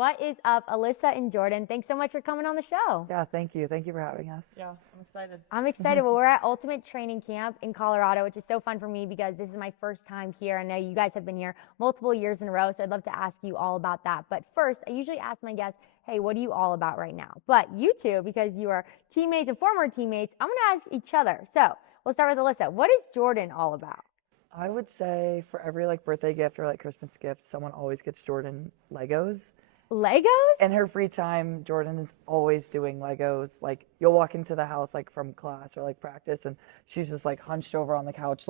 What is up, Alyssa and Jordan? Thanks so much for coming on the show. Yeah, thank you. Thank you for having us. Yeah, I'm excited. I'm excited. Well, we're at Ultimate Training Camp in Colorado, which is so fun for me because this is my first time here. I know you guys have been here multiple years in a row, so I'd love to ask you all about that. But first, I usually ask my guests, hey, what are you all about right now? But you two, because you are teammates and former teammates, I'm going to ask each other. So we'll start with Alyssa. What is Jordan all about? I would say for every birthday gift or Christmas gift, someone always gets Jordan Legos. Legos? In her free time, Jordan is always doing Legos. You'll walk into the house from class or practice, and she's just hunched over on the couch,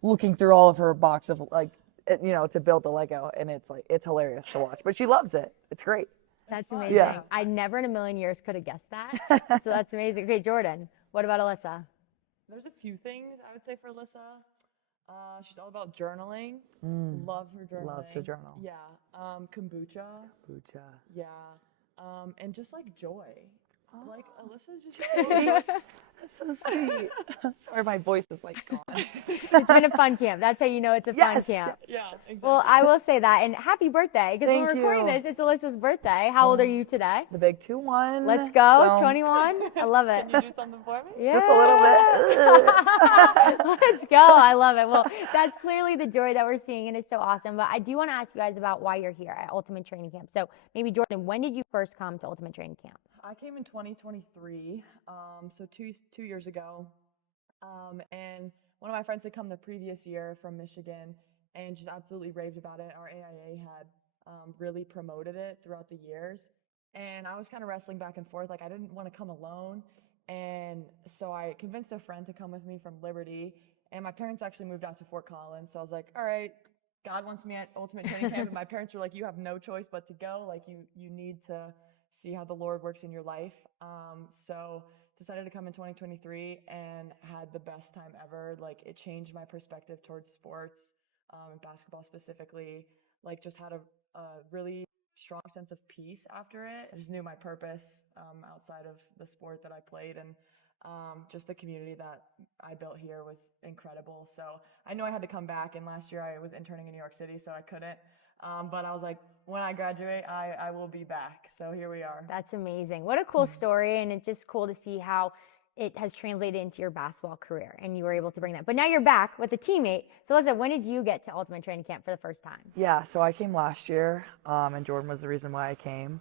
looking through all of her box of to build the Lego, and it's hilarious to watch. But she loves it. It's great. That's amazing. Yeah. I never in a million years could have guessed that. So that's amazing. Okay, Jordan, what about Alyssa? There's a few things I would say for Alyssa. She's all about journaling. Loves her journaling. Loves to journal. Yeah. Kombucha. Kombucha. Yeah. And just joy. Oh. Alyssa's just so That's so sweet. Sorry, my voice is gone. It's been a fun camp. That's how you know it's a fun camp. Yeah, exactly. Well, I will say that. And happy birthday. Because when we're recording this, it's Alyssa's birthday. How old are you today? The big 2-1. Let's go. So. 21. I love it. Can you do something for me? Yeah. Just a little bit. Let's go. I love it. Well, that's clearly the joy that we're seeing, and it's so awesome. But I do want to ask you guys about why you're here at Ultimate Training Camp. So maybe, Jordan, when did you first come to Ultimate Training Camp? I came in 2023, so two years ago, and one of my friends had come the previous year from Michigan and just absolutely raved about it. Our AIA had really promoted it throughout the years, and I was kind of wrestling back and forth. I didn't want to come alone, and so I convinced a friend to come with me from Liberty, and my parents actually moved out to Fort Collins, so I was like, all right, God wants me at Ultimate Training Camp, and my parents were like, you have no choice but to go. You need to see how the Lord works in your life. So decided to come in 2023 and had the best time ever. It changed my perspective towards sports, and basketball specifically. Just had a really strong sense of peace after it. I just knew my purpose outside of the sport that I played, and just the community that I built here was incredible. So I knew I had to come back, and last year I was interning in New York City, so I couldn't. But I was like, when I graduate, I will be back. So here we are. That's amazing. What a cool story, and it's just cool to see how it has translated into your basketball career, and you were able to bring that. But now you're back with a teammate. So Alyssa, when did you get to Ultimate Training Camp for the first time? Yeah, so I came last year, and Jordan was the reason why I came.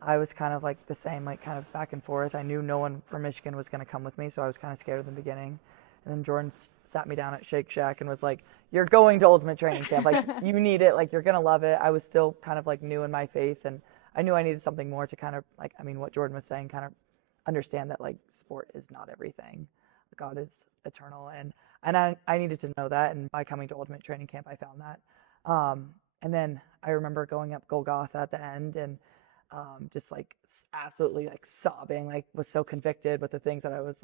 I was kind of the same, kind of back and forth. I knew no one from Michigan was going to come with me, so I was kind of scared in the beginning. And then Jordan sat me down at Shake Shack and was like, you're going to Ultimate Training Camp. You need it. You're going to love it. I was still kind of new in my faith, and I knew I needed something more to kind of what Jordan was saying, kind of understand that sport is not everything. God is eternal, and I needed to know that, and by coming to Ultimate Training Camp, I found that. And then I remember going up Golgotha at the end, and just absolutely sobbing, was so convicted with the things that I was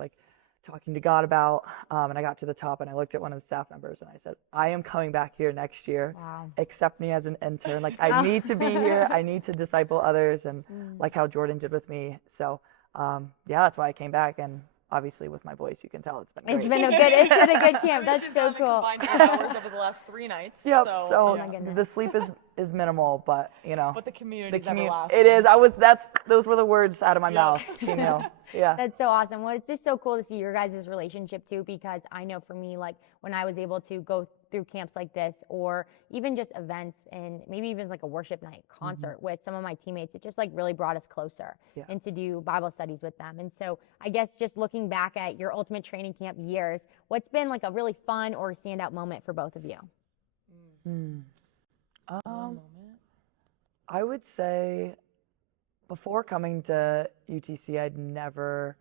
talking to God about, and I got to the top, and I looked at one of the staff members and I said, I am coming back here next year. Wow. Accept me as an intern. I need to be here. I need to disciple others, and how Jordan did with me. So yeah, that's why I came back, and obviously with my voice you can tell it's been great. It's been a good camp. That's so cool. Combined 8 hours over the last 3 nights. Yep. So oh my goodness. The sleep is minimal, but But the community is everlasting. It is. Those were the words out of my mouth. Yeah. That's so awesome. Well, it's just so cool to see your guys' relationship too, because I know for me, when I was able to go through camps like this, or even just events, and maybe even a worship night concert with some of my teammates, it just really brought us closer and to do Bible studies with them. And so I guess just looking back at your Ultimate Training Camp years, what's been a really fun or standout moment for both of you? I would say before coming to UTC, I'd never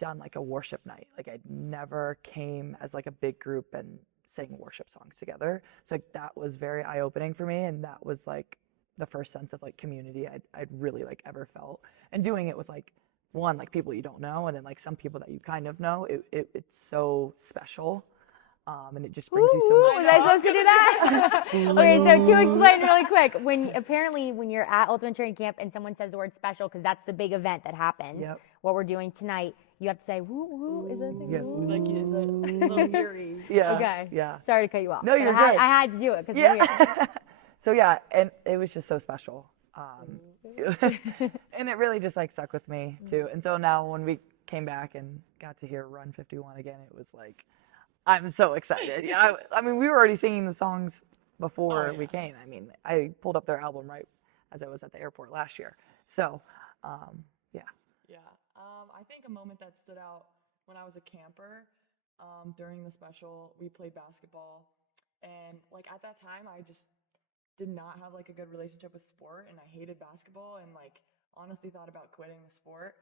done a worship night. I'd never came as a big group and sang worship songs together. So that was very eye-opening for me, and that was the first sense of community I'd really ever felt. And doing it with one, people you don't know, and then some people that you kind of know, it's so special. And it just brings you so much. Was I supposed to do that? Okay, so to explain really quick, when you're at Ultimate Training Camp and someone says the word special, because that's the big event that happens, what we're doing tonight, you have to say, woo, woo, is that a thing? Yeah. It's a little eerie. Yeah. Okay. Yeah. Sorry to cut you off. No, you're good. good. I had to do it because yeah. So yeah, and it was just so special. And it really just like stuck with me too. And so now when we came back and got to hear Run 51 again, it was like, I'm so excited. Yeah, I mean, we were already singing the songs before we came. I mean, I pulled up their album right as I was at the airport last year. So, yeah. Yeah. I think a moment that stood out when I was a camper, during the special, we played basketball, and like at that time, I just did not have like a good relationship with sport, and I hated basketball, and like honestly thought about quitting the sport.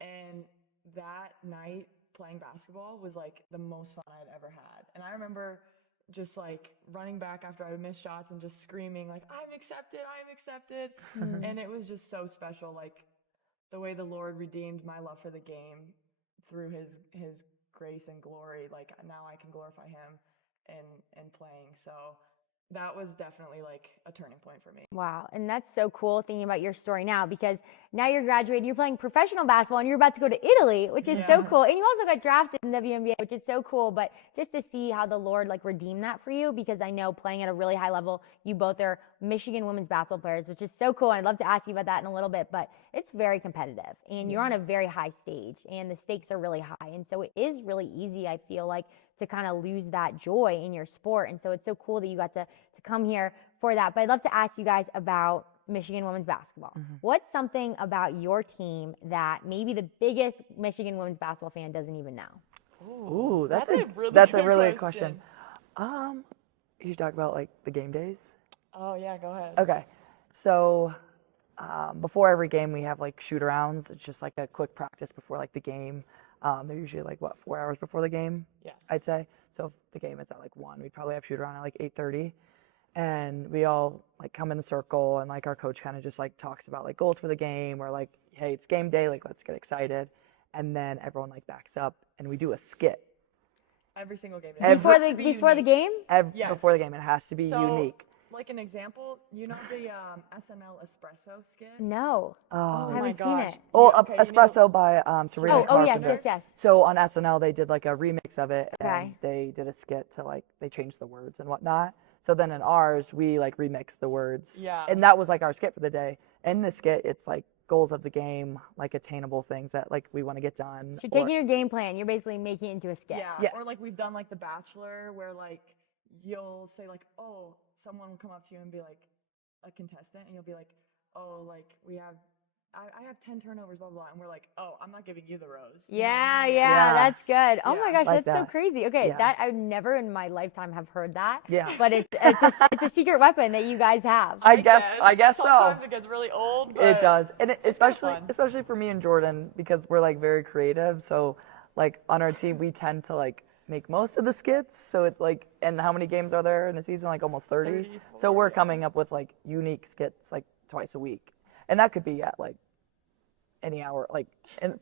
And that night playing basketball was like the most fun I'd ever had. And I remember just like running back after I would miss shots and just screaming like, I'm accepted, I'm accepted. And it was just so special, like the way the Lord redeemed my love for the game through his grace and glory. Like now I can glorify him in playing. So that was definitely like a turning point for me. Wow. And that's so cool thinking about your story now, because now you're graduating, you're playing professional basketball, and you're about to go to Italy, which is so cool. And you also got drafted in the WNBA, which is so cool. But just to see how the Lord like redeemed that for you, because I know playing at a really high level, you both are Michigan women's basketball players, which is so cool. And I'd love to ask you about that in a little bit, but it's very competitive and you're on a very high stage and the stakes are really high. And so it is really easy, I feel like, to kind of lose that joy in your sport. And so it's so cool that you got to come here for that. But I'd love to ask you guys about Michigan women's basketball. What's something about your team that maybe the biggest Michigan women's basketball fan doesn't even know? Ooh, that's a really good question. You should talk about like the game days. Oh yeah, go ahead. Okay, so before every game we have like shoot arounds. It's just like a quick practice before like the game. They're usually like 4 hours before the game. Yeah. I'd say. So if the game is at like 1, we'd probably have shoot around at like 8:30. And we all like come in the circle, and like our coach kind of just like talks about like goals for the game, or like, hey, it's game day, like let's get excited. And then everyone like backs up and we do a skit. Every single game. Day. Before the game? Yes. Before the game, it has to be unique. Like an example, you know the SNL espresso skit? No. Oh I haven't seen it. Well, okay, Espresso by Serena yes, Carpenter. yes. So on SNL, they did like a remix of it, and Okay. they did a skit to like, they changed the words and whatnot. So then in ours, we like remixed the words. Yeah. And that was like our skit for the day. In the skit, it's like goals of the game, like attainable things that like we want to get done. So you're taking your game plan, you're basically making it into a skit. Yeah. Yeah. Or like we've done like The Bachelor, where like you'll say like, oh, someone will come up to you and be like a contestant, and you'll be like, oh, like I have 10 turnovers, blah, blah, blah. And we're like, oh, I'm not giving you the rose. You know what I mean? Yeah, that's good. Oh my Yeah. gosh, Like that's so that. crazy. Okay, Yeah. that I would never in my lifetime have heard that. Yeah. But it's a secret weapon that you guys have. I guess so. Sometimes it gets really old, but It does, and fun. especially for me and Jordan, because we're like very creative. So like on our team, we tend to like make most of the skits. So it's like, and how many games are there in a season? Like almost 30. So we're coming up with like unique skits like twice a week, and that could be at like any hour, like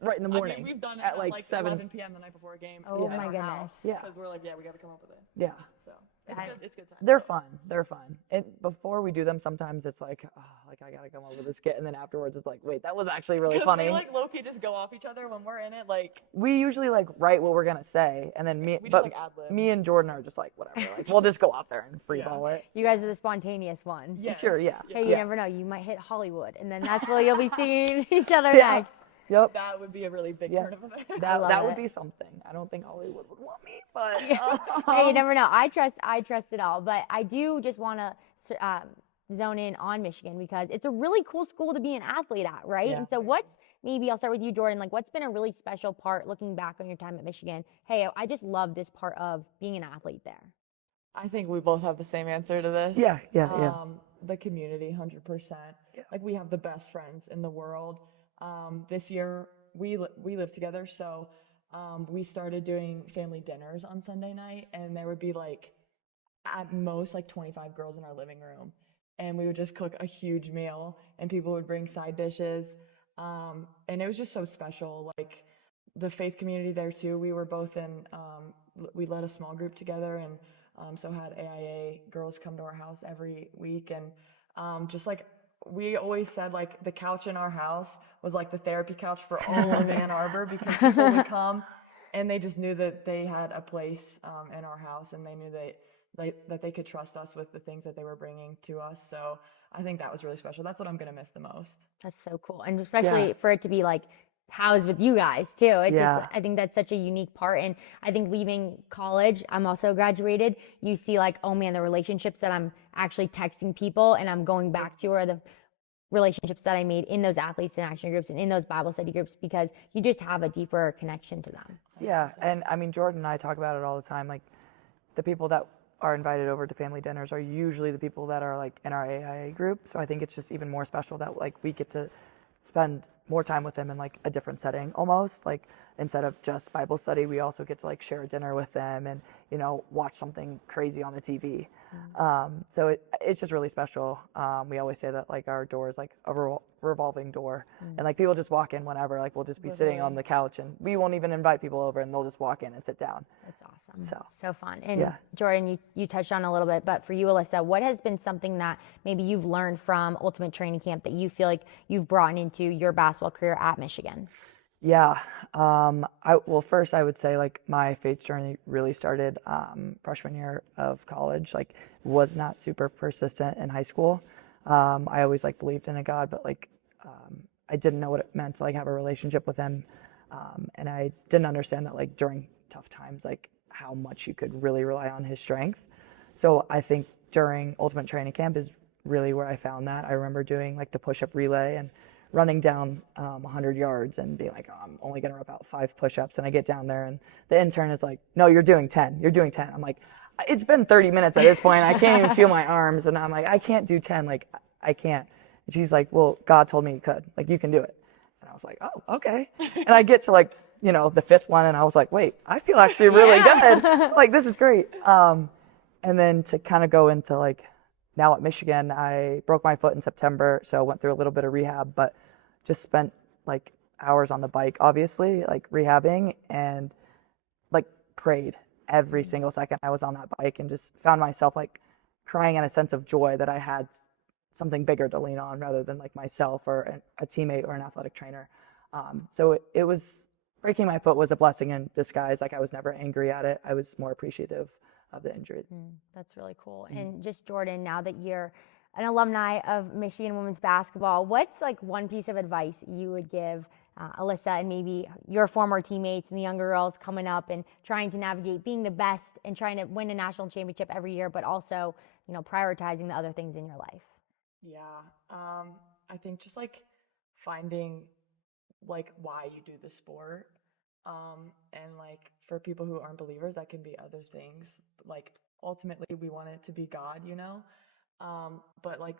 right in the morning. I mean, we've done it at like 7 11 p.m. the night before a game. Oh at my our goodness. house, Yeah. Because we're like, we got to come up with it. Yeah. So it's good times. They're fun. They're fun. And before we do them, sometimes it's like, oh, like I gotta come up with a skit, and then afterwards it's like, wait, that was actually really funny. We like low-key just go off each other when we're in it. Like We usually like write what we're gonna say, and then we just like ad-lib. me and Jordan are just like whatever. Like we'll just go out there and freeball it. You guys are the spontaneous ones. Yes. Sure, yeah. Hey, you Yeah. never know. You might hit Hollywood, and then that's where you'll be seeing each other Yeah. next. Yep. That would be a really big Yeah. turn of events. That would it. be something. I don't think Hollywood would want me, but Hey, you never know. I trust it all, but I do just want to zone in on Michigan because it's a really cool school to be an athlete at, right? Yeah. And so maybe I'll start with you, Jordan, like what's been a really special part looking back on your time at Michigan? Hey, I just love this part of being an athlete there. I think we both have the same answer to this. yeah. The community, 100%. Yeah. Like we have the best friends in the world. This year we live together, so we started doing family dinners on Sunday night, and there would be like at most like 25 girls in our living room, and we would just cook a huge meal, and people would bring side dishes, and it was just so special. Like the faith community there too. We were both in. We led a small group together, and so had AIA girls come to our house every week, and just like. We always said like the couch in our house was like the therapy couch for all of Ann Arbor, because people would come and they just knew that they had a place in our house, and they knew that they could trust us with the things that they were bringing to us. So I think that was really special. That's what I'm going to miss the most. That's so cool. And especially for it to be like housed with you guys too. It Yeah. just, I think that's such a unique part. And I think leaving college, I'm also graduated, you see like, oh man, the relationships that I'm actually texting people and I'm going back to are the relationships that I made in those athletes in action groups and in those Bible study groups, because you just have a deeper connection to them. Yeah, and I mean, Jordan and I talk about it all the time. Like, the people that are invited over to family dinners are usually the people that are like in our AIA group. So I think it's just even more special that like we get to spend more time with them in like a different setting almost. Like, instead of just Bible study, we also get to like share a dinner with them and, you know, watch something crazy on the TV. So it's just really special. We always say that like our door is like a revolving door, and like people just walk in whenever. Like, we'll just be sitting on the couch and we won't even invite people over, and they'll just walk in and sit down. That's awesome. So fun. And Yeah. Jordan, you touched on a little bit, but for you, Alyssa, what has been something that maybe you've learned from Ultimate Training Camp that you feel like you've brought into your basketball career at Michigan? Yeah. Well, first I would say like my faith journey really started freshman year of college. Like, was not super persistent in high school. I always like believed in a God, but like I didn't know what it meant to like have a relationship with him, and I didn't understand that like during tough times, like how much you could really rely on his strength. So I think during Ultimate Training Camp is really where I found that. I remember doing like the push-up relay and running down 100 yards and being like, oh, I'm only going to rip out 5 push-ups. And I get down there and the intern is like, no, you're doing 10. You're doing 10. I'm like, it's been 30 minutes at this point. I can't even feel my arms. And I'm like, I can't do 10. Like, I can't. And she's like, well, God told me you could. Like, you can do it. And I was like, oh, okay. And I get to like, you know, the 5th one and I was like, wait, I feel actually really good. Like, this is great. And then to kind of go into like, now at Michigan, I broke my foot in September, so went through a little bit of rehab, but just spent like hours on the bike, obviously, like rehabbing, and like prayed every single second I was on that bike, and just found myself like crying in a sense of joy that I had something bigger to lean on rather than like myself or a teammate or an athletic trainer. So it was, breaking my foot was a blessing in disguise. Like, I was never angry at it. I was more appreciative of the injury. That's really cool. And just Jordan, now that you're an alumni of Michigan women's basketball, what's like one piece of advice you would give Alyssa and maybe your former teammates and the younger girls coming up and trying to navigate being the best and trying to win a national championship every year, but also, you know, prioritizing the other things in your life? Yeah. I think just like finding like why you do the sport. And like for people who aren't believers, that can be other things. Like, ultimately we want it to be God, you know? But like,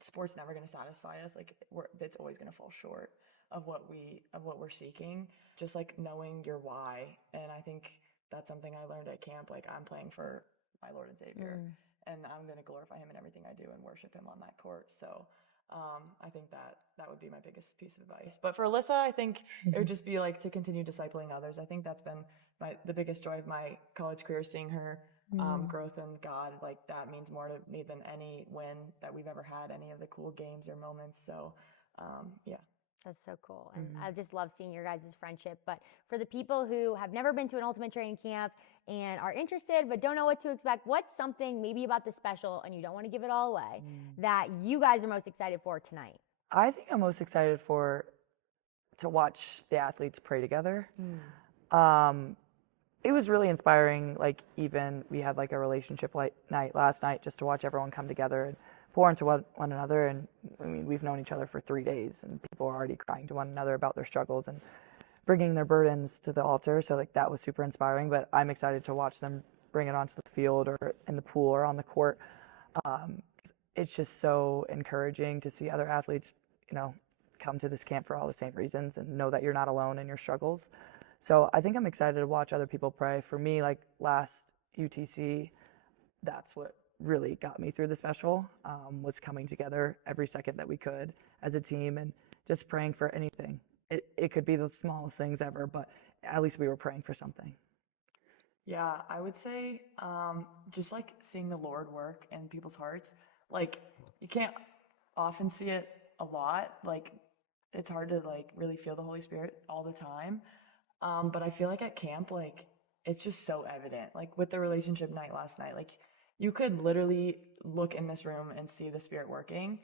sport's never going to satisfy us. Like, it's always going to fall short of what we're seeking. Just like knowing your why. And I think that's something I learned at camp. Like, I'm playing for my Lord and Savior, and I'm going to glorify him in everything I do and worship him on that court. So I think that would be my biggest piece of advice. But for Alyssa, I think it would just be like to continue discipling others. I think that's been the biggest joy of my college career, seeing her growth in God. Like, that means more to me than any win that we've ever had, any of the cool games or moments. So yeah. That's so cool. And I just love seeing your guys' friendship. But for the people who have never been to an Ultimate Training Camp and are interested but don't know what to expect, what's something maybe about the special, and you don't want to give it all away, that you guys are most excited for tonight? I think I'm most excited to watch the athletes pray together. It was really inspiring. Like, even we had like a relationship night last night, just to watch everyone come together and pour into one another. And I mean, we've known each other for 3 days, and people are already crying to one another about their struggles and bringing their burdens to the altar. So like, that was super inspiring. But I'm excited to watch them bring it onto the field or in the pool or on the court. It's just so encouraging to see other athletes, you know, come to this camp for all the same reasons and know that you're not alone in your struggles. So I think I'm excited to watch other people pray. For me, like last UTC, that's what really got me through the special, was coming together every second that we could as a team and just praying for anything. It could be the smallest things ever, but at least we were praying for something. Yeah, I would say just like seeing the Lord work in people's hearts. Like, you can't often see it a lot. Like, it's hard to like really feel the Holy Spirit all the time. But I feel like at camp, like, it's just so evident. Like, with the relationship night last night, like, you could literally look in this room and see the Spirit working.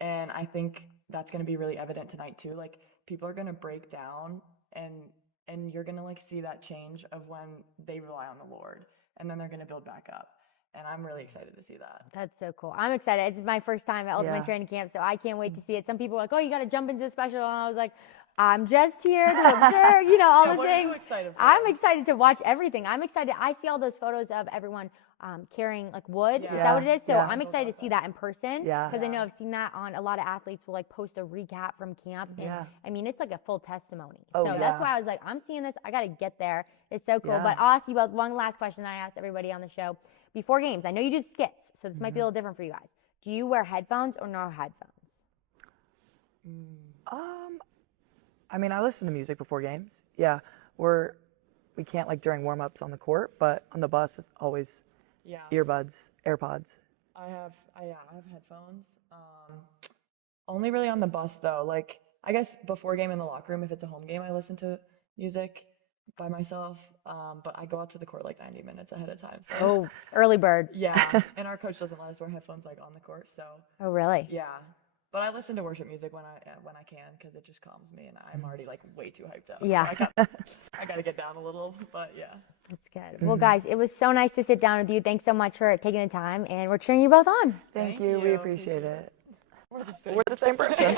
And I think that's going to be really evident tonight too. Like, people are going to break down, and you're going to like see that change of when they rely on the Lord, and then they're going to build back up. And I'm really excited to see that. That's so cool. I'm excited. It's my first time at Ultimate Training Camp, so I can't wait to see it. Some people are like, oh, you got to jump into the special. And I was like, I'm just here to observe, you know, all the What things. are you excited for? I'm excited to watch everything. I'm excited. I see all those photos of everyone carrying like wood. Is that what it is? So I'm excited to see that in person. Yeah. Because I know I've seen that on a lot of athletes will like post a recap from camp. And I mean, it's like a full testimony. Oh, so that's why I was like, I'm seeing this. I got to get there. It's so cool. But I'll ask you both one last question that I asked everybody on the show. Before games, I know you did skits, so this might be a little different for you guys. Do you wear headphones or no headphones? I mean, I listen to music before games. Yeah, we can't like during warm-ups on the court, but on the bus it's always earbuds, AirPods. I have headphones. Only really on the bus though. Like, I guess before game in the locker room, if it's a home game, I listen to music by myself. But I go out to the court like 90 minutes ahead of time. So early bird. yeah, and our coach doesn't let us wear headphones like on the court. So Oh, really? yeah, but I listen to worship music when I can, because it just calms me, and I'm already like way too hyped up. Yeah. So I got to get down a little, but yeah. That's good. Well, guys, it was so nice to sit down with you. Thanks so much for taking the time, and we're cheering you both on. Thank you. We appreciate it. We're the same. We're the same person.